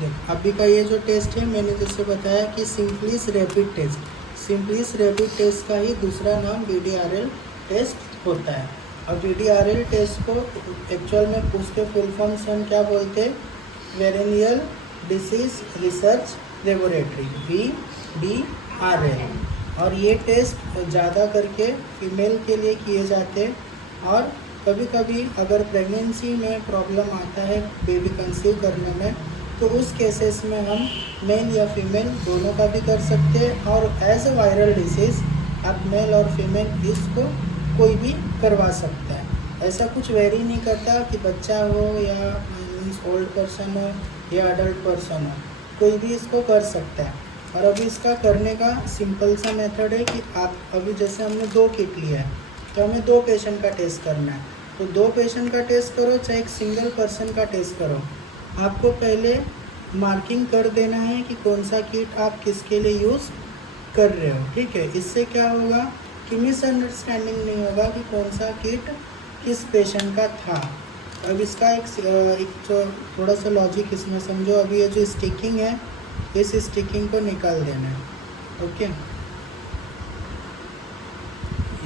देखो अभी का ये जो टेस्ट है, मैंने जैसे बताया कि सिंपलिस रैपिड टेस्ट, सिंपलिस रैपिड टेस्ट का ही दूसरा नाम VDRL टेस्ट होता है। और VDRL टेस्ट को एक्चुअल में उसके फुल फॉर्म से हम क्या बोलते हैं, वेरिनियल डिसीज रिसर्च लेबोरेटरी, VDRL। और ये टेस्ट ज़्यादा करके फीमेल के लिए किए जाते हैं। और कभी कभी अगर प्रेगनेंसी में प्रॉब्लम आता है बेबी कंसीव करने में, तो उस केसेस में हम मेल या फीमेल दोनों का भी कर सकते हैं। और एज अ वायरल डिसीज़ आप मेल और फीमेल इसको कोई भी करवा सकता है। ऐसा कुछ वेरी नहीं करता कि बच्चा हो या मीन्स ओल्ड पर्सन हो या अडल्ट पर्सन हो, कोई भी इसको कर सकता है। और अभी इसका करने का सिंपल सा मेथड है कि आप अभी जैसे हमने 2 किट लिया है, तो हमें 2 पेशेंट का टेस्ट करना है। तो 2 पेशेंट का टेस्ट करो चाहे एक सिंगल पर्सन का टेस्ट करो, आपको पहले मार्किंग कर देना है कि कौन सा किट आप किसके लिए यूज़ कर रहे हो। ठीक है, इससे क्या होगा कि मिसअंडरस्टैंडिंग नहीं होगा कि कौन सा किट किस पेशेंट का था। अब इसका एक थोड़ा सा लॉजिक इसमें समझो। अभी ये जो स्टिकिंग है, इस स्टिकिंग को निकाल देना है। ओके,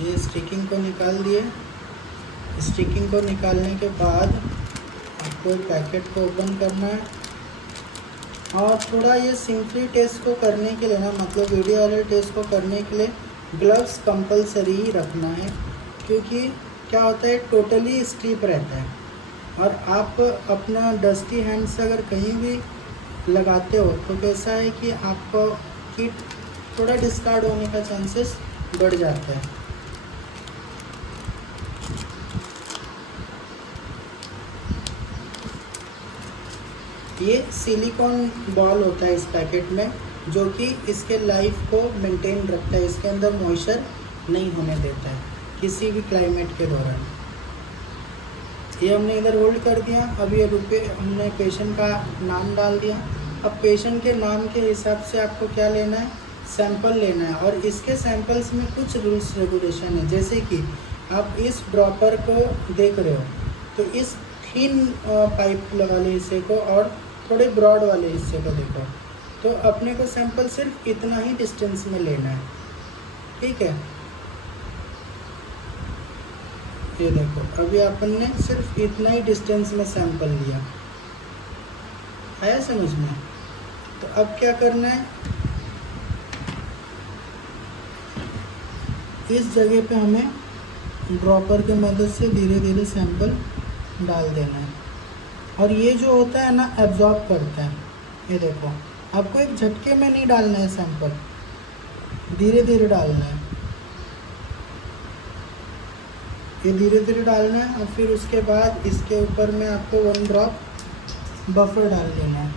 ये स्टिकिंग को निकाल दिए। स्टिकिंग को निकालने के बाद आपको पैकेट को ओपन करना है। और थोड़ा ये सिंपली टेस्ट को करने के लिए ना, मतलब VDRL टेस्ट को करने के लिए ग्लव्स कंपलसरी ही रखना है, क्योंकि क्या होता है टोटली स्ट्रिप रहता है। और आप अपना डस्टी हैंड से अगर कहीं भी लगाते हो तो कैसा है कि आपको किट थोड़ा डिस्कार्ड होने का चांसेस बढ़ जाता है। ये सिलिकॉन बॉल होता है इस पैकेट में, जो कि इसके लाइफ को मेंटेन रखता है, इसके अंदर मॉइस्चर नहीं होने देता है किसी भी क्लाइमेट के दौरान। ये हमने इधर होल्ड कर दिया। अब ये हमने पेशेंट का नाम डाल दिया। अब पेशेंट के नाम के हिसाब से आपको क्या लेना है, सैंपल लेना है। और इसके सैंपल्स में कुछ रूल्स रेगुलेशन है, जैसे कि आप इस ड्रॉपर को देख रहे हो, तो इस थिन पाइप वाले हिस्से को और थोड़े ब्रॉड वाले हिस्से को देखो, तो अपने को सैंपल सिर्फ इतना ही डिस्टेंस में लेना है। ठीक है, ये देखो अभी अपन ने सिर्फ इतना ही डिस्टेंस में सैंपल लिया, आया समझ में। तो अब क्या करना है, इस जगह पे हमें ड्रॉपर की मदद से धीरे धीरे सैंपल डाल देना है। और ये जो होता है ना, एब्जॉर्ब करता है। ये देखो, आपको एक झटके में नहीं डालना है सैंपल, धीरे धीरे डालना है। ये धीरे धीरे डालना है। और फिर उसके बाद इसके ऊपर में आपको 1 ड्रॉप बफर डाल देना है।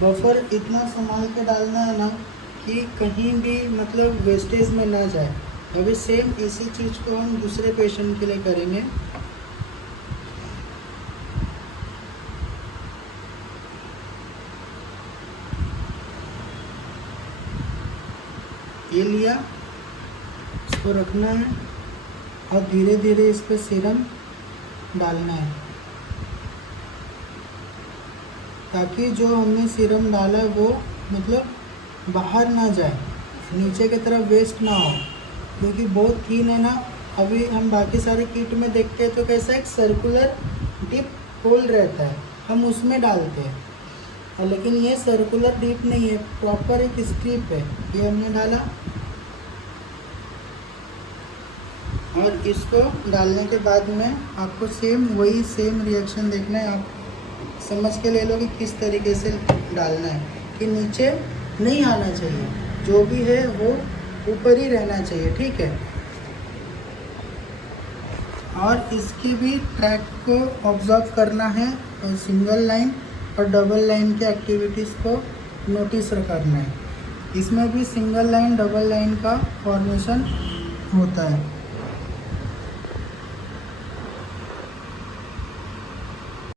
बफर इतना संभाल के डालना है ना कि कहीं भी मतलब वेस्टेज में ना जाए। अभी सेम इसी चीज़ को हम दूसरे पेशेंट के लिए करेंगे। ये लिया, इसको रखना है और धीरे धीरे इस पर सीरम डालना है, ताकि जो हमने सीरम डाला है वो मतलब बाहर ना जाए, नीचे की तरफ वेस्ट ना हो, क्योंकि बहुत थिन है ना। अभी हम बाकी सारे किट में देखते हैं तो कैसा एक सर्कुलर डिप होल रहता है, हम उसमें डालते हैं, लेकिन ये सर्कुलर डिप नहीं है, प्रॉपर एक स्ट्रिप है। ये हमने डाला और इसको डालने के बाद में आपको वही सेम रिएक्शन देखना है। आप समझ के ले लो कि किस तरीके से डालना है, कि नीचे नहीं आना चाहिए, जो भी है वो ऊपर ही रहना चाहिए। ठीक है, और इसकी भी ट्रैक को ऑब्जर्व करना है और सिंगल लाइन और डबल लाइन के एक्टिविटीज़ को नोटिस करना है। इसमें भी सिंगल लाइन डबल लाइन का फॉर्मेशन होता है।